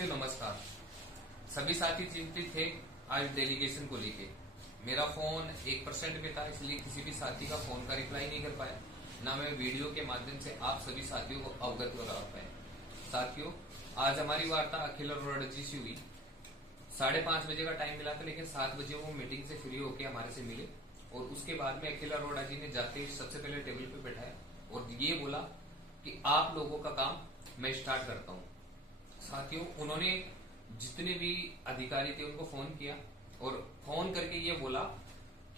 साथियों नमस्कार। सभी साथी चिंतित थे आज डेलीगेशन को लेके। मेरा फोन 1% पे था, इसलिए किसी भी साथी का फोन का रिप्लाई नहीं कर पाया, ना मैं वीडियो के माध्यम से आप सभी साथियों को अवगत करा पाए। साथियों, आज हमारी वार्ता अखिल अरोड़ा जी से हुई। 5:30 बजे का टाइम मिला था, लेकिन 7 बजे वो मीटिंग से फ्री होके हमारे से मिले और उसके बाद में अखिल अरोड़ा जी ने जाते ही सबसे पहले टेबल पे बैठाया और ये बोला कि आप लोगों का काम मैं स्टार्ट करता हूँ। साथियों, उन्होंने जितने भी अधिकारी थे उनको फोन किया और फोन करके ये बोला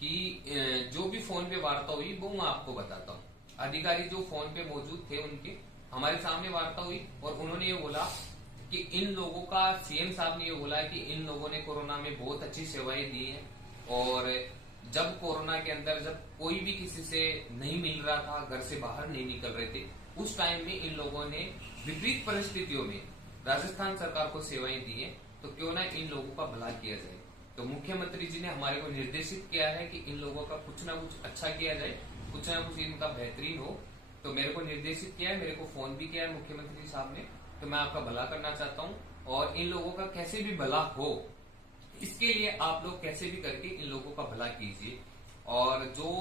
कि जो भी फोन पे वार्ता हुई वो मैं आपको बताता हूँ। अधिकारी जो फोन पे मौजूद थे उनके हमारे सामने वार्ता हुई और उन्होंने ये बोला कि इन लोगों का सीएम साहब ने ये बोला कि इन लोगों ने कोरोना में बहुत अच्छी सेवाएं दी हैं और जब कोरोना के अंदर जब कोई भी किसी से नहीं मिल रहा था, घर से बाहर नहीं निकल रहे थे, उस टाइम में इन लोगों ने विपरीत परिस्थितियों में राजस्थान सरकार को सेवाएं दी हैं, तो क्यों ना इन लोगों का भला किया जाए। तो मुख्यमंत्री जी ने हमारे को निर्देशित किया है कि इन लोगों का कुछ ना कुछ अच्छा किया जाए, कुछ ना कुछ इनका बेहतरीन हो। तो मेरे को निर्देशित किया है, मेरे को फोन भी किया है मुख्यमंत्री साहब ने। तो मैं आपका भला करना चाहता हूँ और इन लोगों का कैसे भी भला हो, इसके लिए आप लोग कैसे भी करके इन लोगों का भला कीजिए। और जो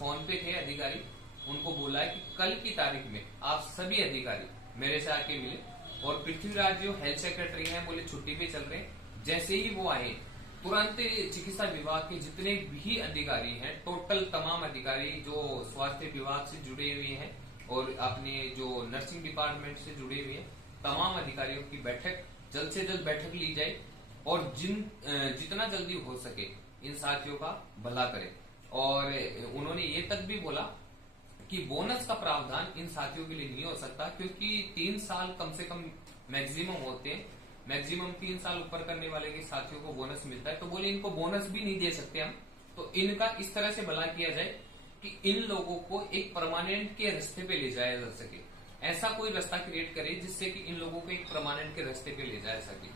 फोन पे थे अधिकारी, उनको बोला है कि कल की तारीख में आप सभी अधिकारी मेरे से आके मिले। और पृथ्वीराज जो हेल्थ सेक्रेटरी हैं बोले छुट्टी पे चल रहे हैं, जैसे ही वो आए तुरंत चिकित्सा विभाग के जितने भी अधिकारी हैं, टोटल तमाम अधिकारी जो स्वास्थ्य विभाग से जुड़े हुए हैं और अपने जो नर्सिंग डिपार्टमेंट से जुड़े हुए हैं, तमाम अधिकारियों की बैठक जल्द से जल्द बैठक ली जाए और जितना जल्दी हो सके इन साथियों का भला करें। और उन्होंने ये तक भी बोला कि बोनस का प्रावधान इन साथियों के लिए नहीं हो सकता, क्योंकि 3 साल कम से कम मैक्सिमम होते हैं, मैक्सिमम 3 साल ऊपर करने वाले के साथियों को बोनस मिलता है। तो बोले इनको बोनस भी नहीं दे सकते हम, तो इनका इस तरह से भला किया जाए कि इन लोगों को एक परमानेंट के रास्ते पे ले जाया जा सके। ऐसा कोई रास्ता क्रिएट करे जिससे कि इन लोगों को एक परमानेंट के रास्ते पे ले जाया सके।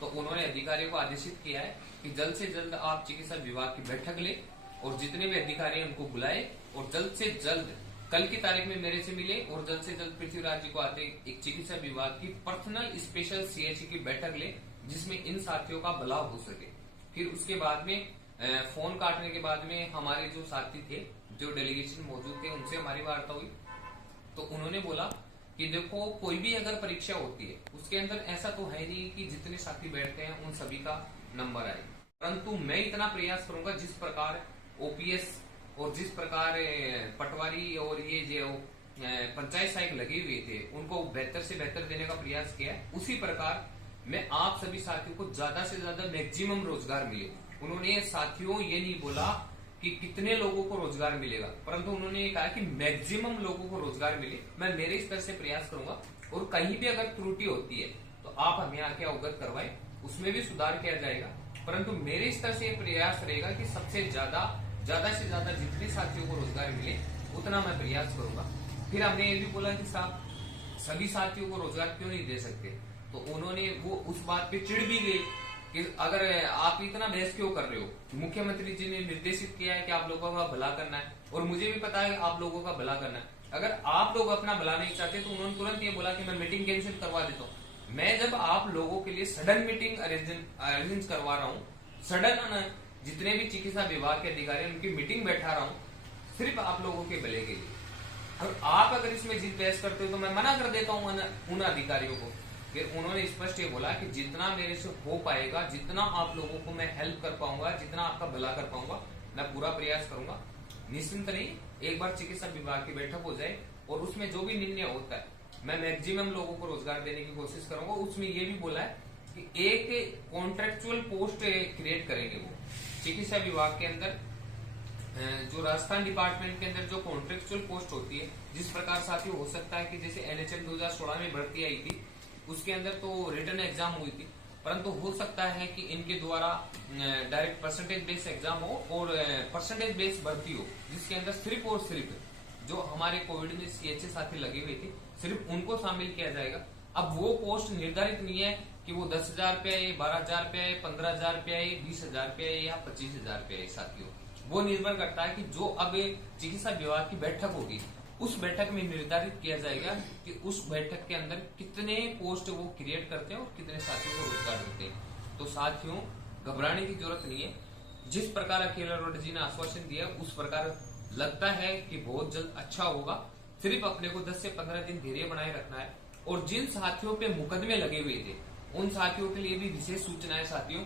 तो उन्होंने अधिकारियों को आदेशित किया है कि जल्द से जल्द आप चिकित्सा विभाग की बैठक ले और जितने भी अधिकारी उनको बुलाए और जल्द से जल्द कल की तारीख में मेरे से मिले और जल्द से जल्द पृथ्वीराज जी को आते एक चिकित्सा विभाग की पर्सनल स्पेशल सीएचसी की बैठक ले, जिसमें इन साथियों का भला हो सके। फिर उसके बाद में फोन काटने के बाद में हमारे जो साथी थे, जो डेलीगेशन मौजूद थे, उनसे हमारी वार्ता हुई। तो उन्होंने बोला कि देखो, कोई भी अगर परीक्षा होती है उसके अंदर ऐसा तो है नहीं कि जितने साथी बैठते हैं उन सभी का नंबर आए, परंतु मैं इतना प्रयास करूंगा जिस प्रकार ओपीएस और जिस प्रकार पटवारी और ये जो पंचायत सहायक लगे हुए थे उनको बेहतर से बेहतर देने का प्रयास किया, उसी प्रकार मैं आप सभी साथियों को ज्यादा से ज्यादा मैक्सिमम रोजगार मिले। उन्होंने साथियों ये नहीं बोला कि कितने लोगों को रोजगार मिलेगा, परंतु उन्होंने ये कहा कि मैक्सिमम लोगों को रोजगार मिले। मैं मेरे स्तर से प्रयास करूंगा और कहीं भी अगर त्रुटि होती है तो आप हमें आके अवगत करवाएं, उसमें भी सुधार किया जाएगा। परंतु मेरे स्तर से प्रयास रहेगा कि सबसे ज्यादा से ज्यादा जितने साथियों को रोजगार मिले उतना मैं प्रयास करूंगा। फिर हमने ये भी बोला कि साहब सभी साथियों को रोजगार क्यों नहीं दे सकते, तो उन्होंने वो उस बात पे चिढ़ भी गए कि अगर आप इतना बहस क्यों कर रहे हो, मुख्यमंत्री जी ने निर्देशित किया है कि आप लोगों का भला करना है और मुझे भी पता है आप लोगों का भला करना है। अगर आप लोग अपना भला नहीं चाहते तो उन्होंने तुरंत ये बोला कि मैं मीटिंग कैंसिल करवा देता हूँ। मैं जब आप लोगों के लिए सडन मीटिंग अरेंज करवा रहा हूँ, सडन जितने भी चिकित्सा विभाग के अधिकारी उनकी मीटिंग बैठा रहा हूँ, सिर्फ आप लोगों के भले के लिए, और आप अगर इसमें जीत बहस करते हो तो मैं मना कर देता हूँ उन अधिकारियों को। फिर उन्होंने स्पष्ट ये बोला कि जितना मेरे से हो पाएगा, जितना आप लोगों को मैं हेल्प कर पाऊंगा, जितना आपका भला कर पाऊंगा, मैं पूरा प्रयास करूंगा। निश्चिंत नहीं, एक बार चिकित्सा विभाग की बैठक हो जाए और उसमें जो भी निर्णय होता है मैं मैक्सिमम लोगों को रोजगार देने की कोशिश करूंगा। उसमें ये भी बोला है कि एक कॉन्ट्रेक्चुअल पोस्ट क्रिएट करेंगे वो चिकित्सा विभाग के अंदर, जो राजस्थान डिपार्टमेंट के अंदर जो कॉन्ट्रेक्चुअल पोस्ट होती है। जिस प्रकार साथियों हो सकता है कि जैसे एनएचएम 2016 में भर्ती आई थी, उसके अंदर तो रिटर्न एग्जाम हुई थी, परंतु हो सकता है कि इनके द्वारा डायरेक्ट परसेंटेज बेस्ड एग्जाम हो और परसेंटेज बेस्ड भर्ती हो, जिसके अंदर सिर्फ और सिर्फ जो हमारे कोविड में सीएचए साथी लगे हुए थे सिर्फ उनको शामिल किया जाएगा। अब वो पोस्ट निर्धारित नहीं है कि वो 10,000 पे आए, 12,000 पे आए, 15,000 पे आए, 20,000 पे आए या 25,000 पे आए। साथियों, वो निर्भर करता है कि जो अब चिकित्सा विभाग की बैठक होगी उस बैठक में निर्धारित किया जाएगा कि उस बैठक के अंदर कितने पोस्ट वो क्रिएट करते हैं और कितने साथियों को रोजगार देते हैं। तो साथियों, घबराने की जरूरत नहीं है। जिस प्रकार अखिल अरोड़ा जी ने आश्वासन दिया उस प्रकार लगता है कि बहुत जल्द अच्छा होगा। सिर्फ अपने को 10 से 15 दिन धैर्य बनाए रखना है। और जिन साथियों पे मुकदमे लगे हुए थे उन साथियों के लिए भी विशेष सूचना है। साथियों,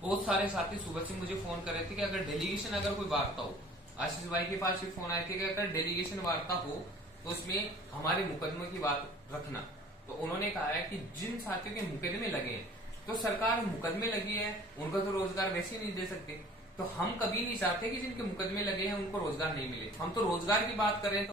बहुत सारे साथी सुबह से मुझे फोन कर रहे थे कि अगर डेलीगेशन अगर कोई वार्ता हो, आशीष भाई के पास भी फोन आए थे कि अगर डेलीगेशन वार्ता हो तो उसमें हमारे मुकदमे की बात रखना। तो उन्होंने कहा है कि जिन साथियों के मुकदमे लगे हैं तो सरकार मुकदमे लगी है उनको तो रोजगार वैसे ही नहीं दे सकते। तो हम कभी नहीं चाहते कि जिनके मुकदमे लगे हैं उनको रोजगार नहीं मिले। हम तो रोजगार की बात कर रहे हैं।